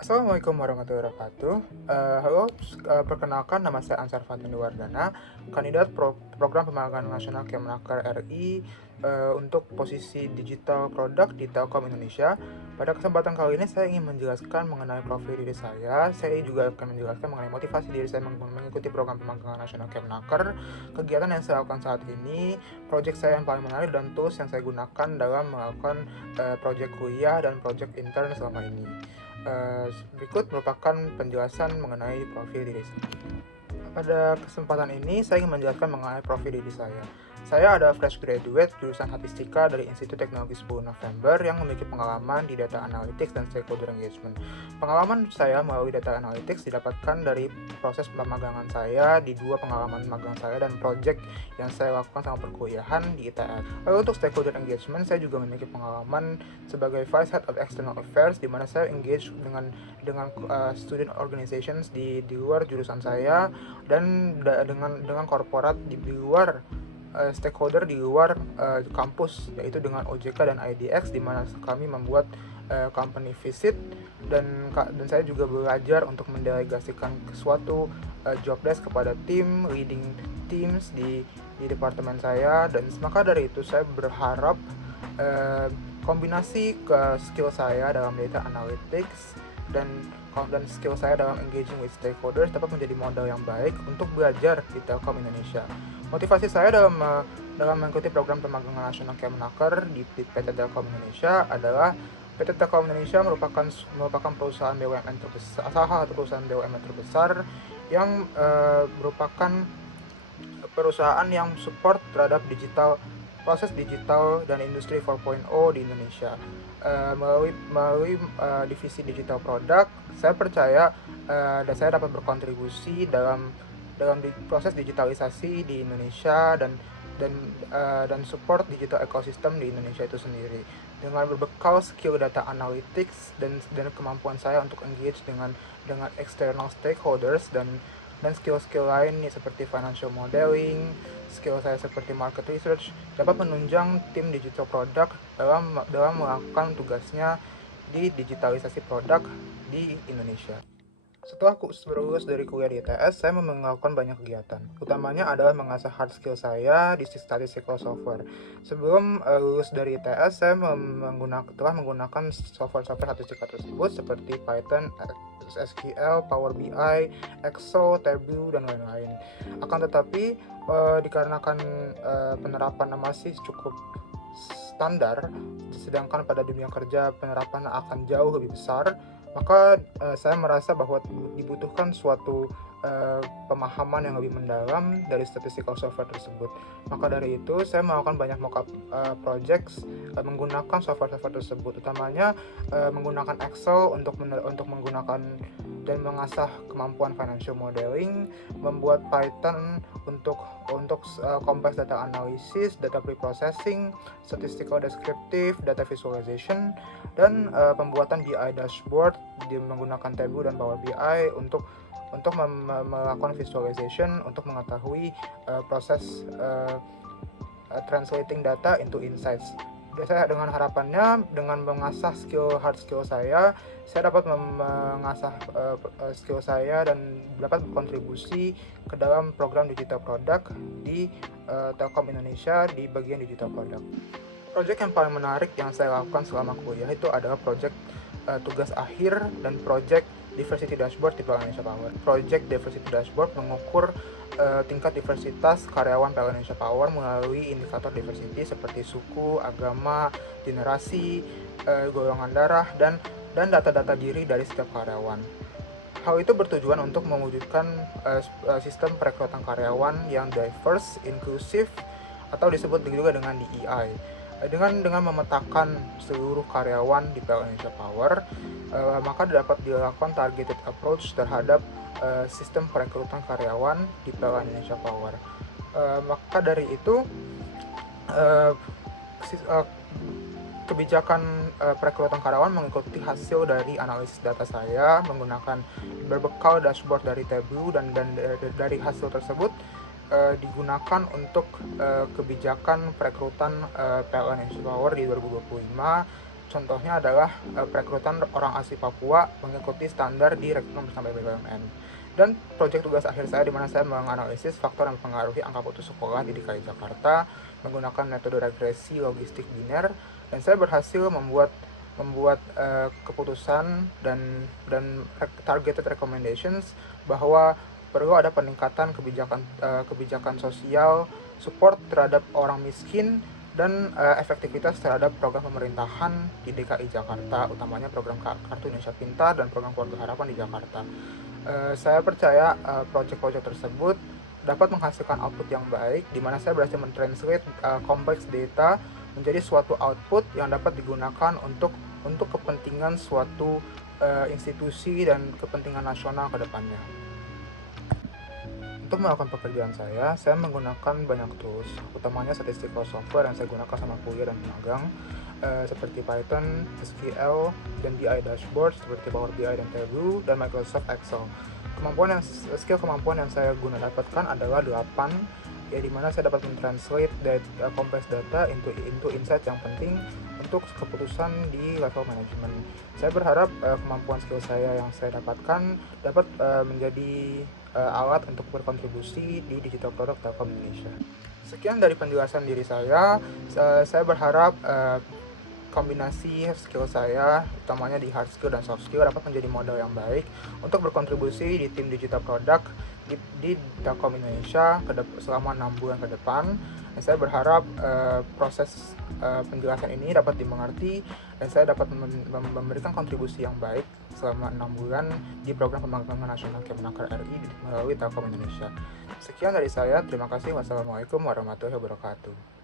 Assalamualaikum warahmatullahi wabarakatuh. Halo, perkenalkan nama saya Ansar Fatani Wardana, kandidat program pemagangan nasional Kemenaker RI untuk posisi digital product di Telkom Indonesia. Pada kesempatan kali ini saya ingin menjelaskan mengenai profil diri saya. Saya juga akan menjelaskan mengenai motivasi diri saya mengikuti program pemagangan nasional Kemenaker, kegiatan yang saya lakukan saat ini, proyek saya yang paling menarik dan tools yang saya gunakan dalam melakukan proyek kuliah dan proyek intern selama ini. Berikut merupakan penjelasan mengenai profil diri saya. Pada kesempatan ini, saya ingin menjelaskan mengenai profil diri saya. Saya adalah fresh graduate jurusan Statistika dari Institut Teknologi 10 November yang memiliki pengalaman di data analytics dan stakeholder engagement. Pengalaman saya melalui data analytics didapatkan dari proses pemagangan saya di dua pengalaman magang saya dan project yang saya lakukan selama perkuliahan di ITS. Lalu untuk stakeholder engagement, saya juga memiliki pengalaman sebagai Vice Head of External Affairs di mana saya engage dengan student organizations di luar jurusan saya dan dengan korporat di luar stakeholder di luar kampus, yaitu dengan OJK dan IDX, di mana kami membuat company visit dan saya juga belajar untuk mendelegasikan suatu job desk kepada tim leading teams di departemen saya. Dan maka dari itu saya berharap kombinasi ke skill saya dalam data analytics dan skill saya dalam engaging with stakeholders dapat menjadi modal yang baik untuk belajar di Telkom Indonesia. Motivasi saya dalam mengikuti program pemagangan nasional Kemenaker di PT Telkom Indonesia adalah PT Telkom Indonesia merupakan perusahaan BUMN terbesar, salah satu perusahaan BUMN terbesar yang merupakan perusahaan yang support terhadap proses digital dan industri 4.0 di Indonesia. Melalui divisi digital product, saya percaya dan saya dapat berkontribusi dalam proses digitalisasi di Indonesia dan support digital ecosystem di Indonesia itu sendiri. Dengan berbekal skill data analytics dan kemampuan saya untuk engage dengan external stakeholders dan skill-skill lain seperti financial modeling, skill saya seperti market research dapat menunjang tim digital product dalam melakukan tugasnya di digitalisasi produk di Indonesia. Setelah lulus dari kuliah di ITS, saya melakukan banyak kegiatan. Utamanya adalah mengasah hard skill saya di statistical software. Sebelum lulus dari ITS, saya telah menggunakan software-software statistika tersebut seperti Python, SQL, Power BI, Excel, Tableau, dan lain-lain. Akan tetapi, dikarenakan penerapan masih cukup standar, sedangkan pada dunia kerja penerapan akan jauh lebih besar, maka saya merasa bahwa dibutuhkan suatu pemahaman yang lebih mendalam dari statistical software tersebut. Maka dari itu saya melakukan banyak mockup projects menggunakan software-software tersebut, utamanya menggunakan Excel untuk menggunakan dan mengasah kemampuan financial modeling, membuat Python untuk complex data analysis, data preprocessing, statistical descriptive, data visualization, dan pembuatan BI dashboard menggunakan Tableau dan Power BI untuk melakukan visualization untuk mengetahui proses translating data into insights. Saya dengan harapannya dengan mengasah hard skill saya dapat mengasah skill saya dan dapat berkontribusi ke dalam program digital product di Telkom Indonesia di bagian digital product. Project yang paling menarik yang saya lakukan selama kuliah itu adalah project tugas akhir dan project Diversity Dashboard di PLN Indonesia Power. Project Diversity Dashboard mengukur tingkat diversitas karyawan PLN Indonesia Power melalui indikator diversity seperti suku, agama, generasi, golongan darah, dan data-data diri dari setiap karyawan. Hal itu bertujuan untuk mewujudkan sistem perekrutan karyawan yang diverse, inklusif, atau disebut juga dengan DEI. Dengan memetakan seluruh karyawan di PLN Indonesia Power, maka dapat dilakukan targeted approach terhadap sistem perekrutan karyawan di PLN Indonesia Power. Maka dari itu kebijakan perekrutan karyawan mengikuti hasil dari analisis data saya menggunakan berbekal dashboard dari Tableau dan dari hasil tersebut digunakan untuk kebijakan perekrutan PLN Indonesia Power di 2025 contohnya adalah perekrutan orang asli Papua mengikuti standar di rekrutmen bersama BUMN. Dan proyek tugas akhir saya di mana saya menganalisis faktor yang mempengaruhi angka putus sekolah di DKI Jakarta menggunakan metode regresi logistik biner, dan saya berhasil membuat keputusan dan targeted recommendations bahwa perlu ada peningkatan kebijakan sosial, support terhadap orang miskin, dan efektivitas terhadap program pemerintahan di DKI Jakarta, utamanya program Kartu Indonesia Pintar dan program Keluarga Harapan di Jakarta. Saya percaya proyek-proyek tersebut dapat menghasilkan output yang baik, di mana saya berhasil mentranslate kompleks data menjadi suatu output yang dapat digunakan untuk kepentingan suatu institusi dan kepentingan nasional ke depannya. Untuk melakukan pekerjaan saya menggunakan banyak tools, utamanya statistical software yang saya gunakan sama kuliah dan magang, seperti Python, SQL, dan BI dashboard seperti Power BI dan Tableau, dan Microsoft Excel. Kemampuan yang saya dapatkan adalah 8, ya, dimana saya dapat mentranslate complex data into insight yang penting untuk keputusan di level manajemen. Saya berharap kemampuan skill saya yang saya dapatkan dapat menjadi alat untuk berkontribusi di digital product Telkom Indonesia. Sekian dari penjelasan diri saya. Saya berharap kombinasi skill saya, utamanya di hard skill dan soft skill, dapat menjadi modal yang baik untuk berkontribusi di tim digital product di Telkom Indonesia selama 6 bulan ke depan. Dan saya berharap proses penjelasan ini dapat dimengerti dan saya dapat memberikan kontribusi yang baik selama 6 bulan di program pembangunan nasional Kemenaker RI melalui Telkom Indonesia. Sekian dari saya, terima kasih. Wassalamualaikum warahmatullahi wabarakatuh.